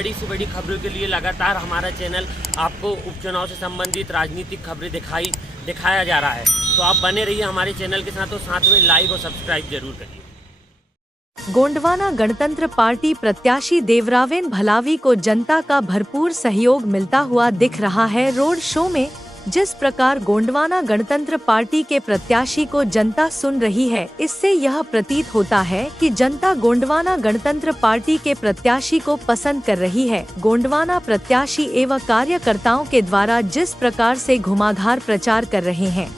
बड़ी से बड़ी खबरों के लिए लगातार हमारा चैनल आपको उपचुनाव से संबंधित राजनीतिक खबरें दिखाया जा रहा है। तो आप बने रहिए हमारे चैनल के साथ और साथ में लाइक और सब्सक्राइब जरूर करिए। गोंडवाना गणतंत्र पार्टी प्रत्याशी देवरावेन भलावी को जनता का भरपूर सहयोग मिलता हुआ दिख रहा है। रोड शो में जिस प्रकार गोंडवाना गणतंत्र पार्टी के प्रत्याशी को जनता सुन रही है, इससे यह प्रतीत होता है कि जनता गोंडवाना गणतंत्र पार्टी के प्रत्याशी को पसंद कर रही है। गोंडवाना प्रत्याशी एवं कार्यकर्ताओं के द्वारा जिस प्रकार से घुमाघार प्रचार कर रहे हैं,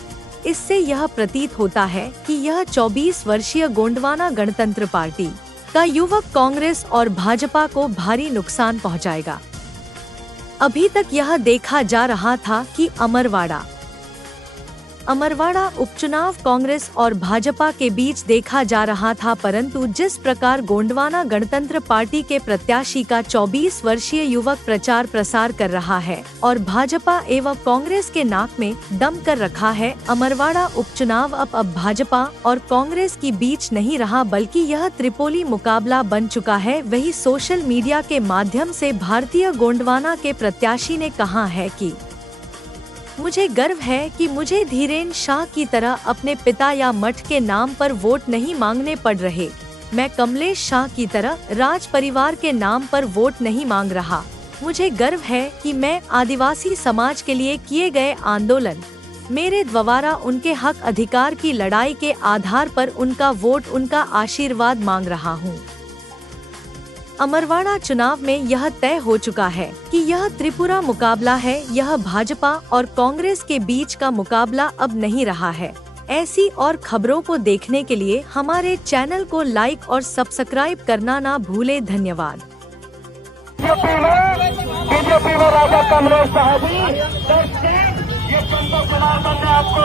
इससे यह प्रतीत होता है कि यह 24 वर्षीय गोंडवाना गणतंत्र पार्टी का युवक कांग्रेस और भाजपा को भारी नुकसान पहुंचाएगा। अभी तक यह देखा जा रहा था कि अमरवाड़ा उपचुनाव कांग्रेस और भाजपा के बीच देखा जा रहा था, परंतु जिस प्रकार गोंडवाना गणतंत्र पार्टी के प्रत्याशी का 24 वर्षीय युवक प्रचार प्रसार कर रहा है और भाजपा एवं कांग्रेस के नाक में दम कर रखा है, अमरवाड़ा उपचुनाव अब भाजपा और कांग्रेस के बीच नहीं रहा, बल्कि यह त्रिपोली मुकाबला बन चुका है। वही सोशल मीडिया के माध्यम से भारतीय गोंडवाना के प्रत्याशी ने कहा है कि मुझे गर्व है कि मुझे धीरेन शाह की तरह अपने पिता या मठ के नाम पर वोट नहीं मांगने पड़ रहे। मैं कमलेश शाह की तरह राज परिवार के नाम पर वोट नहीं मांग रहा। मुझे गर्व है कि मैं आदिवासी समाज के लिए किए गए आंदोलन, मेरे द्वारा उनके हक अधिकार की लड़ाई के आधार पर उनका वोट, उनका आशीर्वाद मांग रहा हूँ। अमरवाड़ा चुनाव में यह तय हो चुका है कि यह त्रिपुरा मुकाबला है, यह भाजपा और कांग्रेस के बीच का मुकाबला अब नहीं रहा है। ऐसी और खबरों को देखने के लिए हमारे चैनल को लाइक और सब्सक्राइब करना ना भूले। धन्यवाद। बीजेपी में राजा कमलेश साहब ये चुनाव में आपको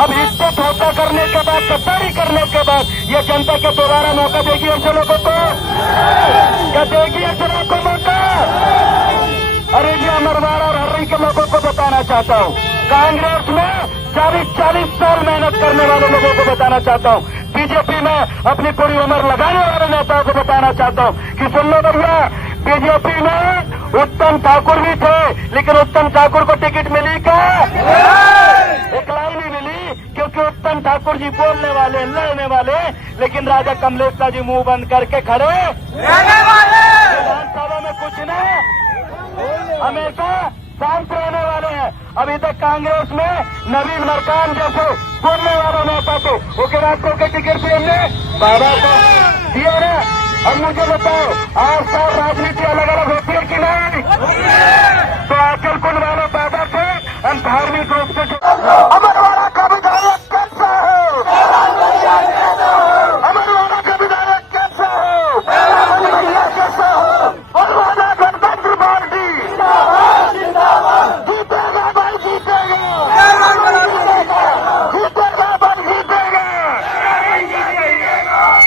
अब हिस्से धोखा करने के बाद, गद्दारी करने के बाद ये जनता के दोबारा मौका देगी ऐसे लोगों को, क्या देगी ऐसे लोगों को मौका? अरे जी अमरवाड़ा और हर्री के लोगों को बताना चाहता हूँ, कांग्रेस में 40 साल मेहनत करने वाले लोगों को बताना चाहता हूँ, बीजेपी में अपनी पूरी उम्र लगाने वाले नेताओं को बताना चाहता हूँ कि सुन लो भैया, बीजेपी में उत्तम ठाकुर भी थे, लेकिन उत्तम ठाकुर को टिकट मिली क्या? इकलाई नहीं मिली, क्योंकि उत्तम ठाकुर जी बोलने वाले, लड़ने वाले, लेकिन राजा कमलेश शाह जी मुंह बंद करके खड़े विधानसभा में कुछ नहीं, हमेशा शांत रहने वाले हैं। अभी तक कांग्रेस में नवीन मरकान जैसे बोलने वालों नेता थे, वो के रास्तों के टिकट से हमने बाबा को दिया ना। अब मुझे बताओ, 8 साल राजनीति अलग अलग होती है कि नहीं? तो आजकल कुल वाले बाबा से हम धार्मिक रूप से अमरवाड़ा का विधायक कैसा है? अमरवाड़ा का विधायक कैसा है? कैसा है? अमरवाड़ा गणतंत्र पार्टी जीतेगा भाई, जीतेगा, जीतेगा भाई, जीतेगा।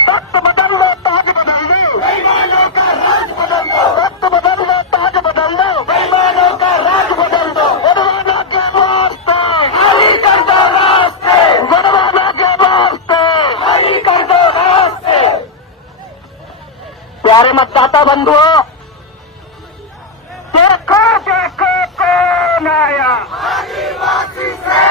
तख्त बदल दो, ताज बदल दो, बेईमानों का राज बदल दो, तख्त बदल दो, ताज बदल दो, बेईमानों का राज बदल दो, गणवाना के वास्ते खाली कर दो रास्ते, गणवाना के वास्ते खाली कर दो रास्ते। प्यारे मतदाता बंधुओं, देखो देखो कौन आया, आदिवासी से,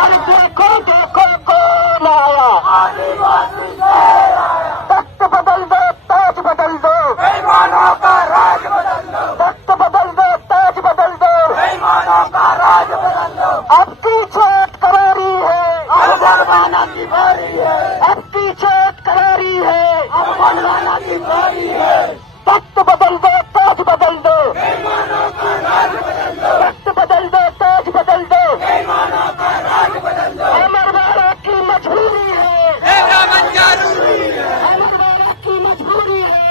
अरे देखो देखो कौन आया, आदिवासी से आया। तख्त बदल दो, ताज बदल दो, बेईमानों का राज बदल दो, तख्त बदल दो, ताज बदल दो, बेईमानों का राज बदल दो। अब की चोट करारी है, अब गणवाना की बारी है, अब की चोट करारी है, अब गणवाना की बारी है। तख्त बदल दो, ताज बदल दो, बेईमानों का राज बदल दो, तख्त बदल दो, ताज बदल दो, बेईमानों का राज बदल दो। अमरवाड़ा की मजबूरी है, अमरवाड़ा की मजबूरी है,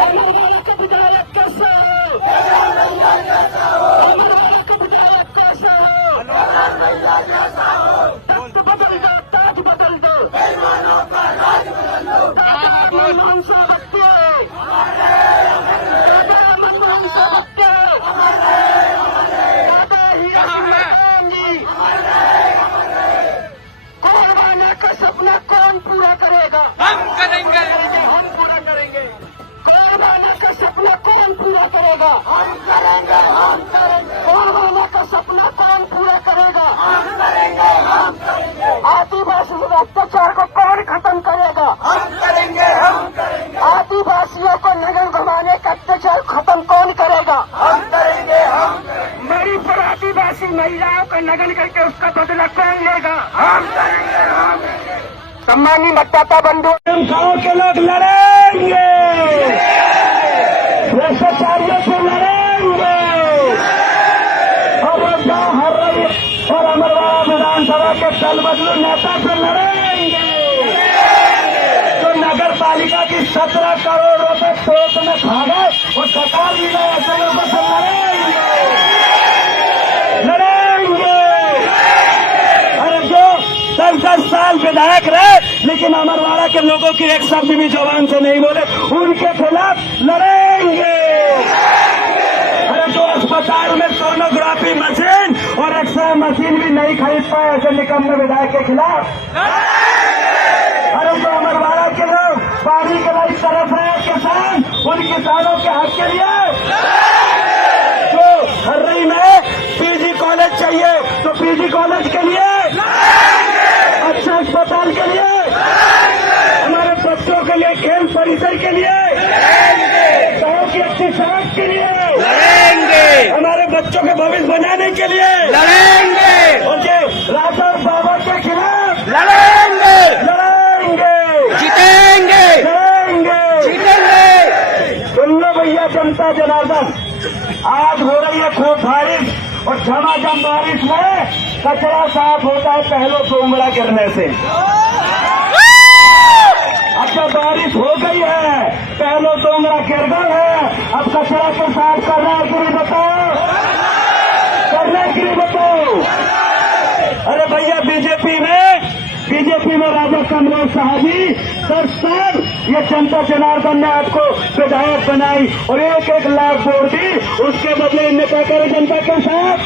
अमरवाड़ा का विधायक कैसा है? अमरवाड़ा का विधायक कैसा है? तख्त बदल दो, ताज बदल दो, बेईमानों का राज बदल दो। मनमोहन सिंह बच्चे, मनमोहन सिंह बच्चे, दादा ही जी, गोंडवाना का सपना कौन पूरा करेगा? आदिवासी अत्याचार को कौन खत्म करेगा? आदिवासियों को नगर घुमाने का अत्याचार खत्म कौन करेगा? मरी पर आदिवासी महिलाओं का नगन करके उसका बदला कौन लेगा? सम्मानी मतदाता बंधु, गांव के लोग लड़ेंगे, भ्रष्टाचारियों से लड़ेंगे और गांव हर रही और अमरवाड़ा विधानसभा के दल बदलू नेता से लड़ेंगे। तो नगर पालिका की 17 करोड़ रुपए पेट में खा गए और सरकार भी गए ऐसे लोगों से लड़ेंगे। अरे जो 10 साल विधायक रहे लेकिन अमरवाड़ा के लोगों की एक शब्द भी जवान से नहीं बोले, उनके खिलाफ लड़ेंगे। अरे जो अस्पताल में सोनोग्राफी मशीन और एक्सरे मशीन भी नहीं खरीद पाए ऐसे निकम्मे विधायक के खिलाफ। अरे जो अमरवाड़ा के लोग पानी के लिए तरफ रहे किसान, उन किसानों के हक के लिए जो हर्री में पीजी कॉलेज चाहिए तो पीजी कॉलेज के लिए, अच्छा अस्पताल के लिए, हमारे बच्चों के लिए खेल परिसर के लिए, गाँव की अच्छी सड़क के लिए लड़ेंगे, हमारे बच्चों के भविष्य बनाने के लिए लड़ेंगे और ये राजा और बाबा के खिलाफ लड़ेंगे, जीतेंगे, सुन लो भैया जनता जनार्दन, आज हो रही है खूब बारिश और झमाझम बारिश में कचरा साफ होता है पहलो सोमड़ा गिरने से। अब जब बारिश हो गई है, पहलो सोमड़ा गिर गए है, अब कचरा को साफ करना है कि नहीं बताओ? करना है कि नहीं बताओ? अरे भैया बीजेपी में राजा कमलेश साहबी 10 साल ये जनता जनार्दन ने आपको विधायक बनाई और 1-1 लाख वोट दी, उसके बदले इनने क्या करे जनता के साथ?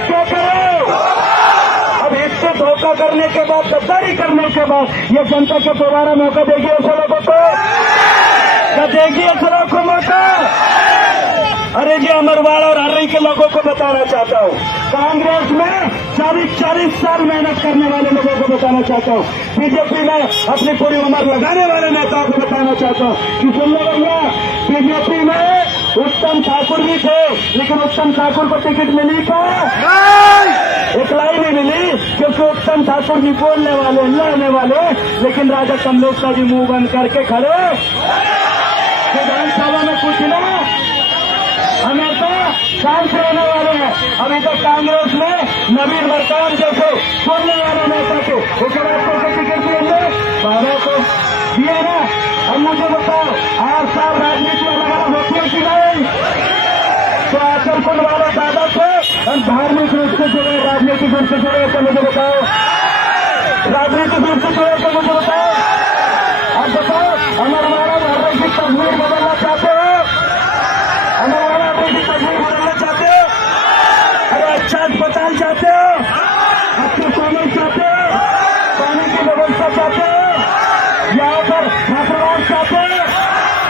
क्या करो? अब इससे धोखा करने के बाद, गद्दारी करने के बाद ये जनता को दोबारा मौका देगी ऐसे लोगों को? क्या देगी ऐसे लोगों को मौका? अरे जी अमरवाड़ा और हर्री के लोगों को बताना चाहता हूँ, कांग्रेस में 40 साल मेहनत करने वाले लोगों को बताना चाहता हूँ, बीजेपी में अपनी पूरी उम्र लगाने वाले नेताओं को बताना चाहता हूँ कि सुन लो भैया, बीजेपी में उत्तम ठाकुर भी थे लेकिन उत्तम ठाकुर को टिकट मिली क्या? इतलाई नहीं मिली क्योंकि उत्तम ठाकुर जी बोलने वाले, लड़ने वाले, लेकिन राजा कमलेश का जी मुंह बंद करके खड़े विधानसभा में कुछ ना हमेशा शांत रहने वाले हैं। अभी तक कांग्रेस में नवीन बरकान जैसे बोलने वाले नेता थे, उसके बाद को टिकट दिए बाबा को दिए ना। अब मुझे बताओ, 8 साल राजनीति अलग होती है कि नहीं? तो आचरपुर वाले दादा थे और धार्मिक रूप से जुड़े, राजनीतिक रूप से जुड़े, तो मुझे बताओ, राजनीतिक रूप से जुड़े तो मुझे बताओ। अब बताओ, अमरवाड़ा हर्री की तस्वीर बदलना चाहते हो? अमरवाड़ा हर्री की तस्वीर बदलना चाहते हो? अरे अच्छा अस्पताल चाहते हो? अच्छे कॉलेज चाहते हो? पानी की व्यवस्था चाहते हो? यहाँ पर छात्रावास चाहते हो?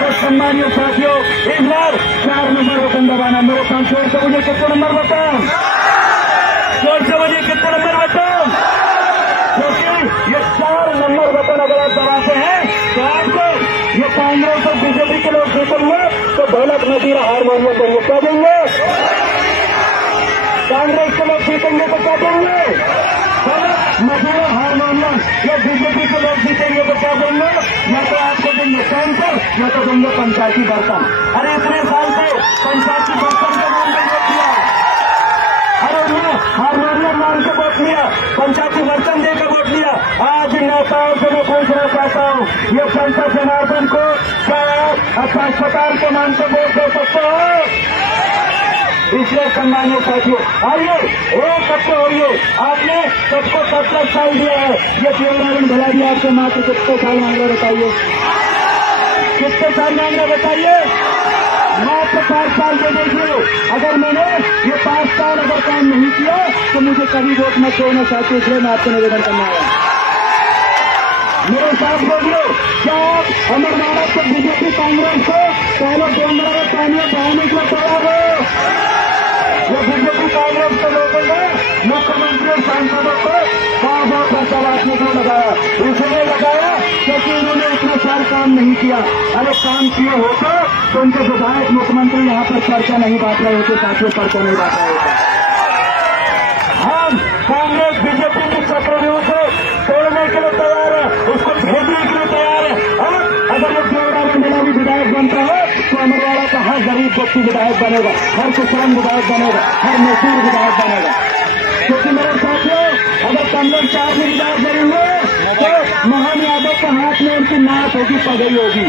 तो सम्मानित साथियों, इस बार 4 नंबर बटन दबाना। मेरे पास जोर से मुझे कितने नंबर बताओ? जोर से मुझे कितने नंबर बताओ? क्योंकि ये 4 नंबर बटन अगर आप दबाते हैं तो आपको ये कांग्रेस और बीजेपी के लोग जीतेंगे तो ढोलक नजीरा हारमोनियम देंगे। क्या देंगे? कांग्रेस के लोग जीतेंगे तो क्या देंगे? ढोलक नजीरा हारमोनियम। या बीजेपी के लोग जीतेंगे तो क्या देंगे? या तो आपको देंगे कैंसर, या तो देंगे पंचायती बर्तन। अरे इतने साल से पंचायती बर्तन का नाम नहीं दिया, अरे उन्हें हारमोनियम नाम से वोट लिया, पंचायती बर्तन देकर वोट लिया। आज नेताओं से मैं पूछना चाहता हूँ, ये जनता जनार्दन को क्या अच्छा अस्पताल के नाम से वोट दे सकते हो? इसलिए सम्मानित साथियों, आइए एक हफ्ते हो रही है, आपने सबको 7 साल दिया है। ये देवराजन भलाजी आपसे मात्र कितने साल मांग रहे बताइए? कितने साल मांग रहे बताइए? मात्र 5 साल दे दीजिए। अगर मैंने ये 5 साल अगर काम नहीं किया तो मुझे कभी वोट मत देना चाहते, इसलिए मैं आपसे निवेदन करना है। मेरे साथ बोलिए, क्या आप अमरवाड़ा से बीजेपी कांग्रेस को पहले गोंडवाना में पानी बहाने के लिए तैयार हो? ये बीजेपी कांग्रेस के लोगों ने मुख्यमंत्री और सांसदों को बार-बार पर्चा बांटने के लिए लगाया, इसलिए लगाया क्योंकि उन्होंने इतने साल काम नहीं किया। अगर काम किए होते तो उनके विधायक मुख्यमंत्री यहाँ पर पर्चा नहीं बांट रहे होते, साथियों पर्चा नहीं बांट रहे होते। हम कांग्रेस बीजेपी की चक्रव्यूह को तोड़ने के लिए तैयार है, उसको भेजने के लिए तैयार है। और अगर ये देवरा में मेरा भी विधायक बनता है तो अमरवाड़ा का हर गरीब व्यक्ति विधायक बनेगा, हर किसान विधायक बनेगा, हर मजदूर विधायक बनेगा। क्योंकि मेरे साथियों, अगर कमलेश साहब भी विधायक बनेंगे तो मोहन यादव के हाथ में उनकी नाक होगी, पगड़ी होगी।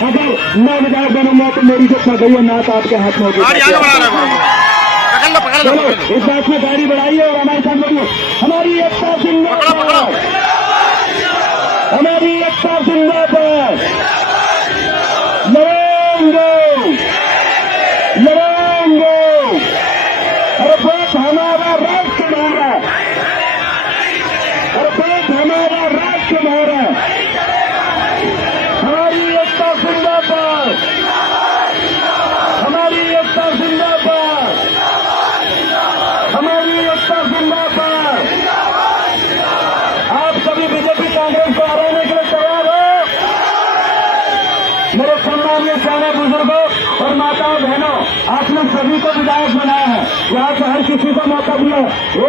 अगर मैं विधायक बनूंगा तो मेरी जो पगड़ी और नाक आपके हाथ में होगी। चलो इस बात में गाड़ी बढ़ाइए और हमारे साथ बोलिए, हमारी एकता जिंदाबाद, हमारी एकता जिंदाबाद। लड़ेंगे लड़ेंगे, अरे देश हमारा, राष्ट्र हमारा, अरे देश हमारा, राष्ट्र हमारा। हमारी एकता जिंदाबाद, हमारी एकता जिंदाबाद, हमारी एकता जिंदाबाद। आप सभी बीजेपी कांग्रेस को हराने के लिए तैयार हो? मेरे सम्मानीय सारे बुजुर्गों और माताओं बहनों, आपने सभी को विधायक बनाया है, यहाँ से हर किसी को मौका दिया।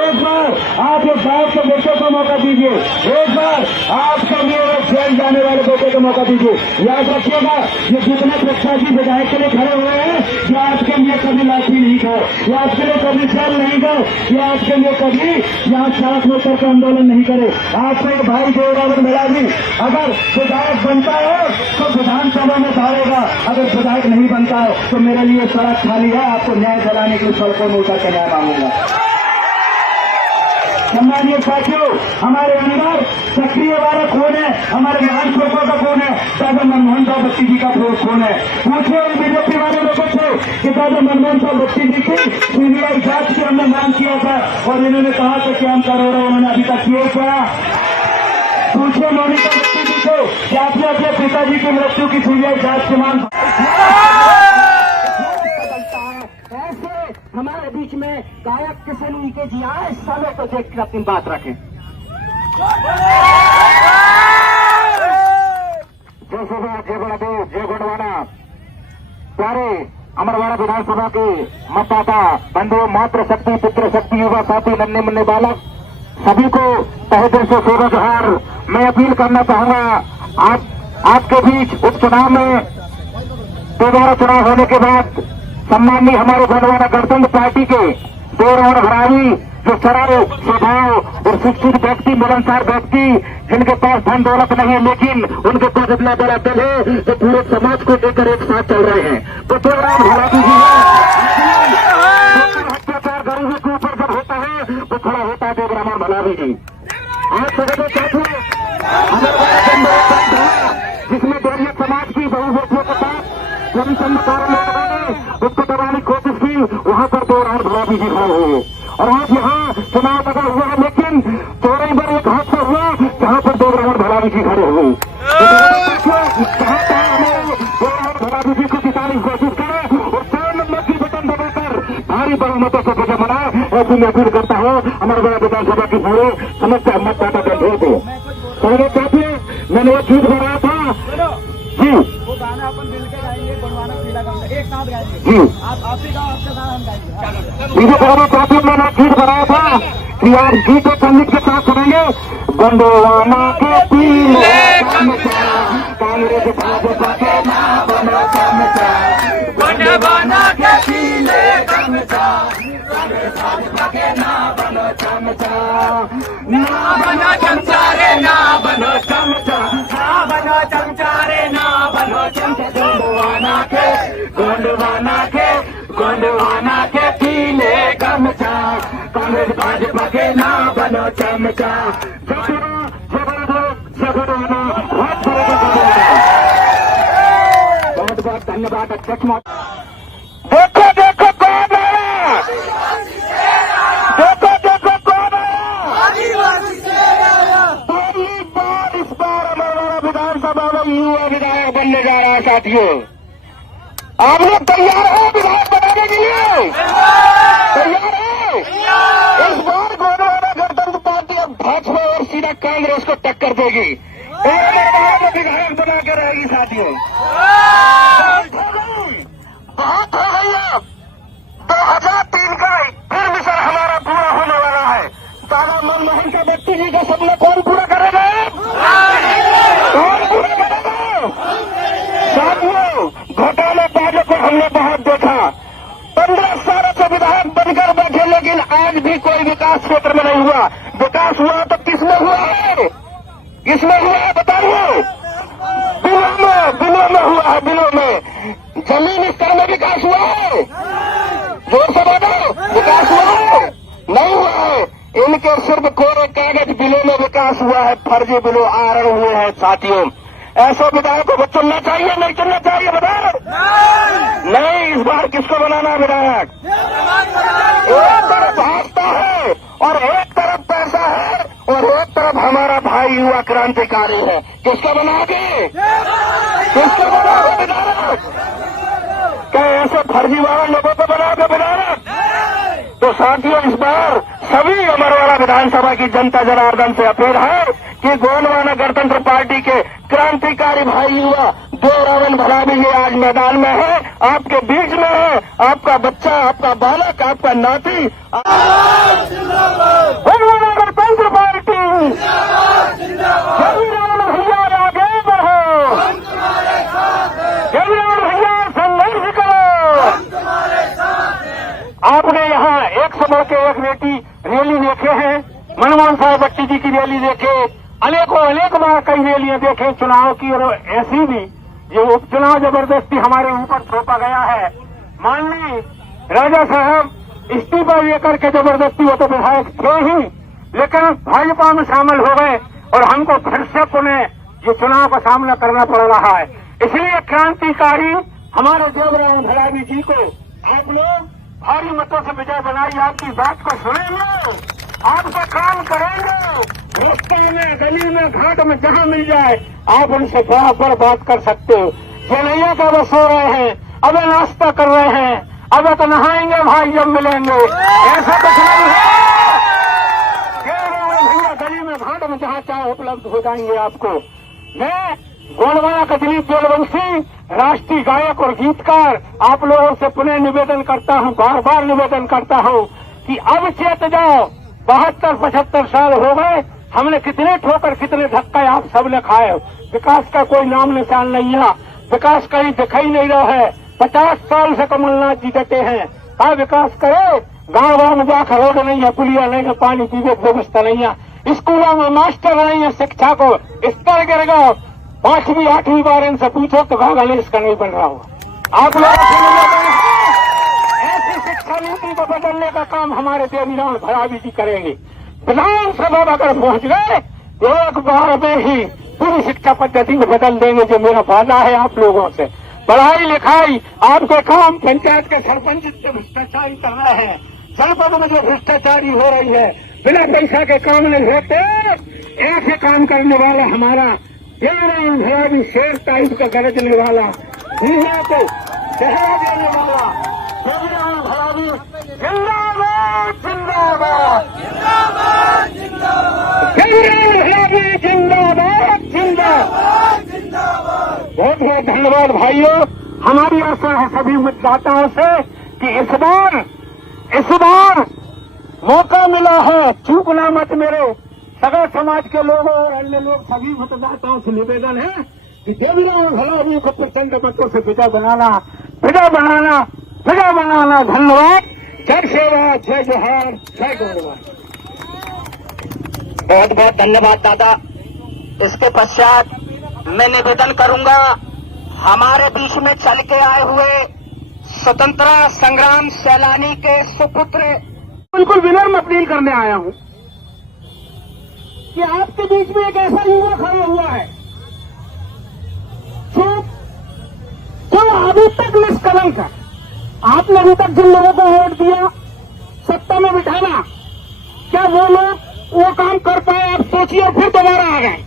एक बार आप एक गांव के बेटे को मौका दीजिए, एक बार आपके लिए जेल जाने वाले बेटे को मौका दीजिए। याद रखिएगा, ये जितने प्रत्याशी विधायक के लिए खड़े हुए हैं, ये आपके लिए कभी लाठी नहीं खाओ, ये आपके लिए कभी जेल नहीं गए, ये आपके लिए कभी यहाँ साथ में करके आंदोलन नहीं करे। आपके भाई देवरावन भलाजी अगर विधायक बनता है तो विधानसभा में भागेगा, अगर विधायक नहीं बनता है तो मेरे लिए सड़क खाली है, आपको न्याय दिलाने के लिए सड़कों में उतर के न्याय मांगूंगा। सम्मानीय साथियों, हमारे अंदर सक्रिय वाला खून है, हमारे महान पुरुषों का खून है, दादा मनमोहन साहब बत्ती जी का खून है। पूछिए उन बीजेपी वाले लोगों से कि दादा मनमोहन साहब बत्ती जी की सीबीआई जांच की हमने मांग किया था और इन्होंने कहा था कि हम करोड़ों, उन्होंने अभी तक किए क्या? पूछिए मोनिका बत्ती जी को कि आपने अपने पिताजी की मृत्यु की सीबीआई जांच की मांग। ऐसे हमारे बीच में गायक किशन उनके जी आए सालों को देख कर अपनी बात रखें। जय सुबह, जय बड़ादेव, जय गोंडवाना। प्यारे अमरवाड़ा विधानसभा के मतदाता बंधु, मातृ शक्ति, पुत्र शक्ति, युवा साथी, नन्हे मुन्ने बालक, सभी को तहे दिल से सेवा जोहार। मैं अपील करना चाहूंगा, आपके बीच उपचुनाव में दोबारा चुनाव होने के बाद सम्माननीय हमारे गोंडवाना गणतंत्र पार्टी के देवरावन भलाजी, जो सरल स्वभाव और शिक्षित व्यक्ति, मिलनसार व्यक्ति, जिनके पास धन दौलत नहीं है लेकिन उनके पास इतना बड़ा दल है जो पूरे समाज को लेकर एक साथ चल रहे हैं, तो देवरावन भलाजी जी अत्याचार गरीबी के ऊपर जब होता है तो खड़ा होता है देवरावन भलाजी जी। आज सभी साथियों, जिसमें दलित समाज की बहु बेटियों के साथ जनसंघ कार्यालय ने उसको दबाने की कोशिश की, वहां पर देवरावन भलाजी जी खड़े हुए। और आज यहाँ चुनाव लगा हुआ है लेकिन चौराई पर एक हादसा हुआ जहां पर देवरावन भलाजी जी खड़े हुए। देवरावन भलाजी जी को जिताने की कोशिश करें और 4 नंबर की बटन दबाकर भारी बहुमतों से विजय बनाए, ऐसी मैं अपील करता हूँ अमरवाड़ा विधानसभा की पूरे समस्त मतदाता बंधुओं को। पहले साथियों, मैंने एक गीत बनाया था जी, वो गाना अपन मिल के गाएंगे, गोंडवाना पीला गाना एक साथ गाएंगे जी। आप ही गाओ, आपका गाना हम गाएंगे। मुझे पहले साथियों मैंने गीत बनाया था कि आप गीत और संगीत के साथ सुनेंगे। गोंडवाना के पीले कांग्रेस भाजपा के ना बनो चमचा, गोंडवाना के पीले चमचा, कांग्रेस भाजपा के ना बनो चमचा, ना बनो चमचा रे, ना बनो चमचा, ना बनो चमचा रे, ना बनो चमचा। गोंडवाना के पीले गमछा, कांग्रेस भाजपा के ना बनो चमचा। बहुत बहुत धन्यवाद अध्यक्ष। देखो देखो कौन है साथियों। आप लोग तैयार हो विधायक बनाने के लिए? तैयार है? इस बार गोंडवाना गणतंत्र पार्टी अब भाजपा और सीधा कांग्रेस को टक्कर देगी। विधायक बना के रहेगी साथियों। बहुत हो गई अब। 2003 का फिर मिशन हमारा पूरा होने वाला है। दादा मनमोहन का बच्ची जी का सपना कौन पूरा करेगा? कौन पूरा करेगा? साथियों, घोटाले बाजों को हमने बहुत देखा। 15 सालों से विधायक बनकर बैठे, लेकिन आज भी कोई विकास क्षेत्र में नहीं हुआ। विकास हुआ तो किसमें हुआ है? किसमें हुआ है बताइए? बिलों में हुआ है, बिलों में। जमीन स्तर में विकास हुआ है? जोर से बोलो, विकास हुआ है? नहीं हुआ है। इनके सिर्फ कोरे कागज बिलों में विकास हुआ है, फर्जी बिलों आरण हुए हैं साथियों। ऐसे विधायकों को चुनना चाहिए नहीं चुनना चाहिए बताओ? नहीं, इस बार किसको बनाना विधायक? एक तरफ भाजपा है और एक तरफ पैसा है और एक तरफ हमारा भाई युवा क्रांतिकारी है। किसको बनाओगे? किसको बनाओगे विधायक? क्या ऐसे फर्जी वाले लोगों को बनाओगे विधायक? तो साथियों, इस बार सभी अमरवाड़ा विधानसभा की जनता जनार्दन से अपील है कि गोंडवाना गणतंत्र पार्टी के क्रांतिकारी भाई युवा देवरावन भलावी जी आज मैदान में है, आपके बीच में है। आपका बच्चा, आपका बालक, आपका नाती गोंडवाना गणतंत्र पार्टी देवरावन भैया आगे बढ़ो, देवरावन भैया संघर्ष करो। आपने यहाँ 100 बढ़ के 1 बेटी रैली देखे हैं, मनमोहन साहब बच्ची जी की रैली देखे, अनेक बार कई रैलियां देखे चुनाव की। और ऐसी भी जो उपचुनाव जबरदस्ती हमारे ऊपर थोपा गया है। माननीय राजा साहब इस्तीफा लेकर के जबरदस्ती, वो तो विधायक थे ही, लेकिन भाजपा में शामिल हो गए और हमको फिर से पुनः ये चुनाव का सामना करना पड़ रहा है। इसलिए क्रांतिकारी हमारे देवरावन भलावी जी को आप लोग भारी मतों से विजय बनाई। आपकी बात को सुनेंगे, आपका काम करेंगे। रास्ते में, गली में, घाट में जहां मिल जाए आप उनसे बराबर बात कर सकते हो। जलैया का वो सो रहे हैं, अब नाश्ता कर रहे हैं, अब तो नहाएंगे भाई जब मिलेंगे, ऐसा कुछ नहीं है। भैया गली में, घाट में जहां चाहे उपलब्ध हो जाएंगे आपको। मैं गोंडवाना का दिलीप जोलवंशी, राष्ट्रीय गायक और गीतकार, आप लोगों से पुनः निवेदन करता हूं, बार बार निवेदन करता हूं कि अब चेत जाओ। 72-75 साल हो गए, हमने कितने ठोकर, कितने धक्का आप सबने खाए। विकास का कोई नाम निशान नहीं है, विकास कहीं दिखाई नहीं रहा है। 50 साल से कमलनाथ जी डटे हैं, क्या विकास करे? गांव में जाकर रोड नहीं है, पुलिया नहीं है, पानी पीने की व्यवस्था नहीं है, स्कूलों में मास्टर नहीं है, शिक्षा को स्तर गिर गया। 5वीं 8वीं बार इनसे पूछो तो गणेश का नहीं बन रहा हो। आप लोग ऐसी शिक्षा नीति को बदलने का काम हमारे देवरावन भलावी जी करेंगे। विधानसभा अगर पहुंच गए तो एक बार में ही पूरी शिक्षा पद्धति को बदल देंगे, जो मेरा वादा है आप लोगों से। पढ़ाई लिखाई आपके काम, पंचायत के सरपंच से भ्रष्टाचारी कर रहे हैं, जनपद में जो भ्रष्टाचारी हो रही है, बिना पैसा के काम नहीं होते। ऐसे काम करने वाला हमारा देवरावन भलावी शेर टाइप का गरजने वाला, दुनिया को सहारा देने वाला देवरावन भलावी जिंदाबाद, जिंदाबाद, जिंदाबाद, जिंदाबाद, देवरावन भलावी जिंदाबाद, जिंदाबाद, जिंदाबाद। बहुत बहुत धन्यवाद भाइयों। हमारी आशा है सभी मतदाताओं से कि इस बार मौका मिला है, चूकना मत। मेरे सगा समाज के लोगों और अन्य लोग सभी मतदाताओं से निवेदन है कि देवरावन भलावी को प्रचंड मतों से विजय बनाना, विजय बनाना, विजय बनाना। धन्यवाद। जय सेवा, जय जोहार, जय गोंडवाना। बहुत बहुत धन्यवाद दादा। इसके पश्चात मैं निवेदन करूंगा, हमारे बीच में चल के आए हुए स्वतंत्रता संग्राम सैलानी के सुपुत्र, बिल्कुल विनम्र अपील करने आया हूं कि आपके बीच में एक ऐसा युवा खड़ा हुआ है जो अभी तक निष्कलंक है। आपने अभी तक जिन लोगों को वोट दिया, सत्ता में बिठाना, क्या वो लोग वो काम कर पाए? आप सोचिए, फिर दोबारा आ गए।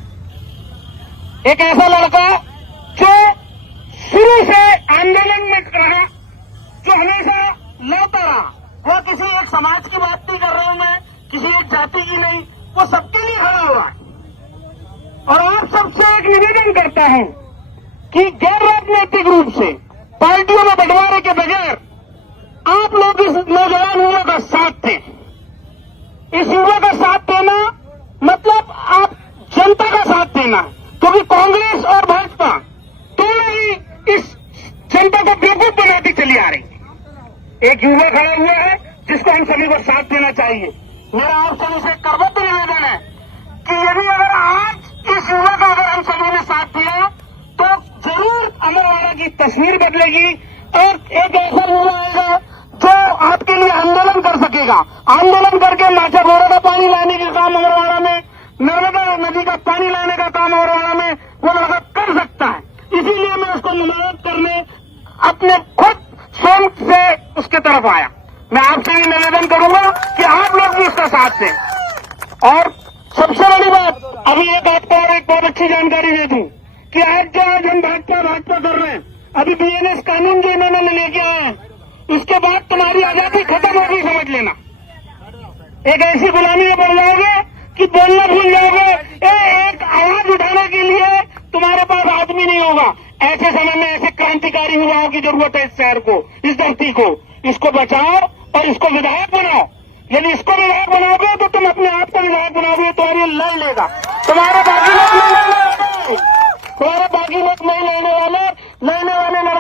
एक ऐसा लड़का जो शुरू से आंदोलन में रहा, जो हमेशा लड़ता रहा। वो किसी एक समाज की बात नहीं कर रहा हूं मैं, किसी एक जाति की नहीं, वो सबके लिए खड़ा हुआ है। और आप सबसे एक निवेदन करता हूं कि गैर राजनीतिक रूप से पार्टियों में बंटवारे के बगैर आप लोग इस नौजवान युवा का साथ थे। इस युवा का साथ देना मतलब आप जनता का साथ देना, क्योंकि कांग्रेस और भाजपा दोनों ही इस जनता को बेवकूफ बनाती चली आ रही। एक युवा खड़ा हुआ है जिसको हम सभी को साथ देना चाहिए। मेरा आप सभी से करबद्ध निवेदन है कि यदि अगर आज इस युवा का अगर हम सभी ने साथ दिया तो जरूर अमरवाड़ा की तस्वीर बदलेगी और एक ऐसा युवा आएगा जो आपके लिए आंदोलन कर सकेगा। आंदोलन करके माचा बोरा का पानी लाने का काम अमरवाड़ा में, नर्मदा नदी का पानी लाने का काम अमरवाड़ा में वो लड़का कर सकता है। इसीलिए मैं उसको नुमाइश करने अपने खुद स्वयं से उसके तरफ आया। मैं आपसे भी निवेदन करूंगा कि आप लोग भी उसका साथ दें। और सबसे बड़ी बात, अभी एक आपको और एक बहुत अच्छी जानकारी दे दूं कि आज जो आज हम भाजपा कर रहे हैं, अभी बीएनएस कानून जो इन्होंने लेके आए हैं, इसके बाद तुम्हारी आजादी खत्म होगी, समझ लेना। एक ऐसी गुलामी में पड़ जाओगे कि बोलना भूल जाओगे। एक आवाज उठाने के लिए तुम्हारे पास आदमी नहीं होगा। ऐसे समय में ऐसे क्रांतिकारी युवाओं की जरूरत है इस शहर को, इस धरती को। इसको बचाओ और इसको विधायक बनाओ। यदि इसको विधायक बनाओगे तो तुम अपने आप को विधायक बनाओगे तो ये लड़ लेगा। तुम्हारे बाकी लोग नहीं लड़ने वाले, तुम्हारे बाकी लोग नहीं लड़ने वाले